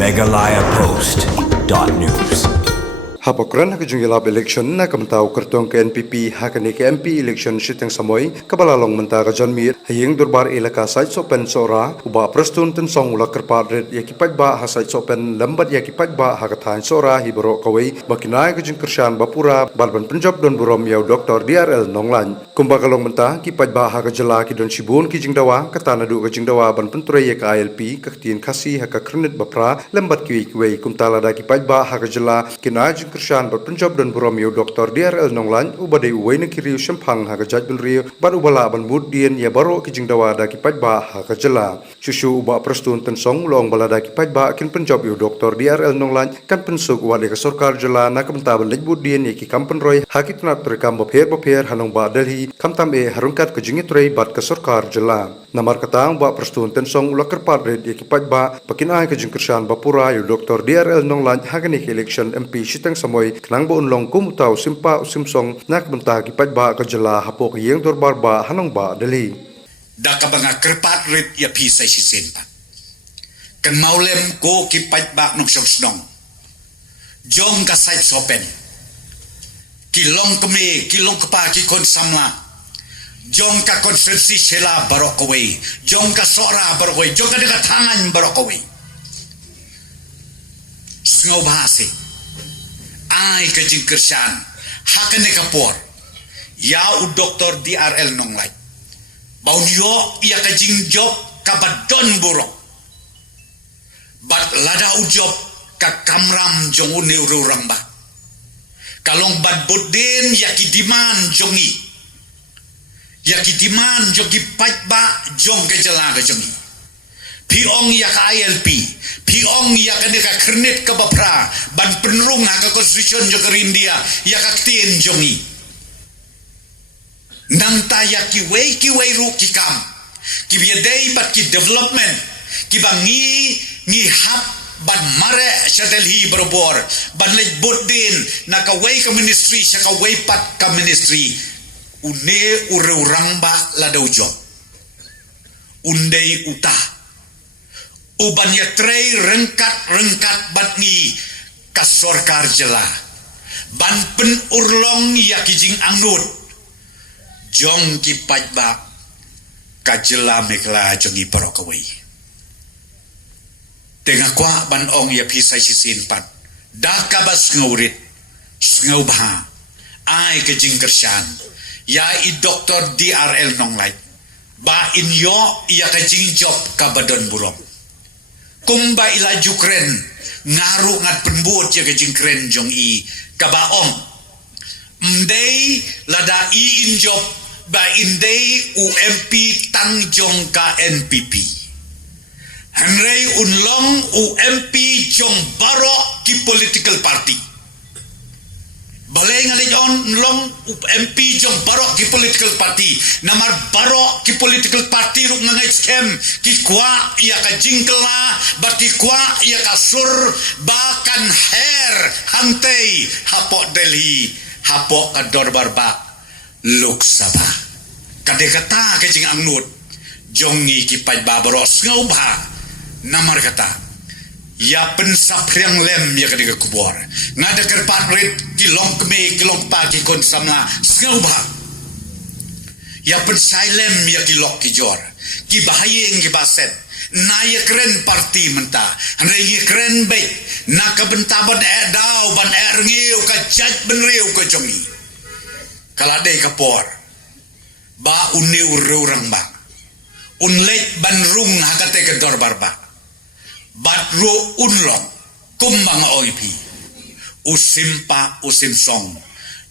megalayapost.news. Hapokran hakajungilap election na kamtao kertong ke NPP hakani ke MP election sitang samoy kabalalong mentara John Mir hayeng durbar elaka site sopen sora uba prestun ten song ula kerpat red yakipaj ba hasait sopen lambat yakipaj ba hakathan sora hibaro kawai makinai kajung kershan bapura balban Punjab don burom yau Dr. DRL Nonglan kumbakalong menta kipaj ba hakajala ki don sibun ki jingdawa katana du ka jingdawa ban penture yak ILP kaktin khasi hakakrnit bapra lambat kiwi kumtala da kipaj ba hakajala kinai Kershan berpenjab dan beromiu Dr. DRL Nonglan ubadai uwai nekiriu sempang hakajat belriu ban ubala ban mudien ya baro kijing dawa da kipaj ba hakajala susu uba prestun tensong long bala da kipaj ba kin penjab yu Dr. DRL Nonglan kan pensuk wali ka sarkar jala na kamta ban lej mudien ya ki kampen roy hakit na trekam bapher hanong ba Delhi kamtam e harungkat kijing itrei bat ka sarkar jala namar katang ba prestun tensong ula kerpat red ya kipaj ba pakinai kijing Kershan bapura yu Dr. DRL Nonglan hakani election MP sitang samoy kenang ba unlong kumutaw simpa usimsong nak bentah kipaj ba kajala hapok yeng dorbar ba hanong ba Delhi da ka banga kerpat rit ya pisay si senpa kan maulem ko kipaj ba nung snong jong ka site sopen kilong kami kilong kapa ki kon samla jong ka konsensi sela barokaway jong ka sora barokaway jong ka dekat tangan barokaway sngaw bahasi ay kajing Kershan hakane kapor ya u Dr. DRL Nonglay baun yo ya kajing job kabadon burok bat lada u job ka kamram jong une urang ba kalong bad bodin ya kidiman jongi ya kidiman jogi paj ba jong kajala ka jongi piong ya ka ILP piong ya ka deka kernit ka bapra ban penrung ka konstitusi jo India ya ka tien jongi nang ta ya kiwei ru kikam ki biadai bat ki development ki bangi hap ban mare sa Delhi berobor ban lej bodin na ka wei ka ministry sa ka wei pat ka ministry une urang ba ladau job undei uta uban ya trei rengkat batni kasorkar jela ban pen urlong ya kijing angnut jong ki pajba kajela mekla jongi parokawai tengah kwa ban ong ya pisai sisin pat dakabas ngaurit ngaubha ai kijing Kershan ya i Dr. DRL Nonglay ba inyo ya kijing job kabadon burong kumba ila jukren ngaru ngat penbut ya kajing kren jong i kabaong mdei lada i injob ba indei UMP tang jong ka NPP hanrei unlong UMP jong baro ki political party balay nga leon long MP jong baro ki political party namar baro ki political party ruk nga scam ki kwa iya ka jingkela bati kwa iya ka sur bakan her hantay hapo Delhi hapo ka dorbar ba Lok Sabha kadekata ka jing angnut jongi ki paj babaros ngau ba namar kata ya pensapriang lem ya kadega kubor ngada kerpat rit kilong keme kilong pagi kon samla ngauba ya pensailem ya kilok kijor ki bahayeng ki baset na ya keren parti menta andre ya keren baik na ka bentaban edau ban erngiu ka jaj benriu ka jongi kalade kapor ba uni urang ba unlet banrung hakate ke dorbar ba batro unlong kumbang oipi usimpa usimsong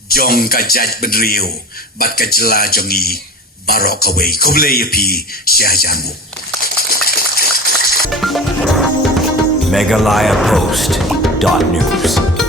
jong ka jaj benriu bat ka jela jongi barok kawai kublei pi siajangu megalayapost.news.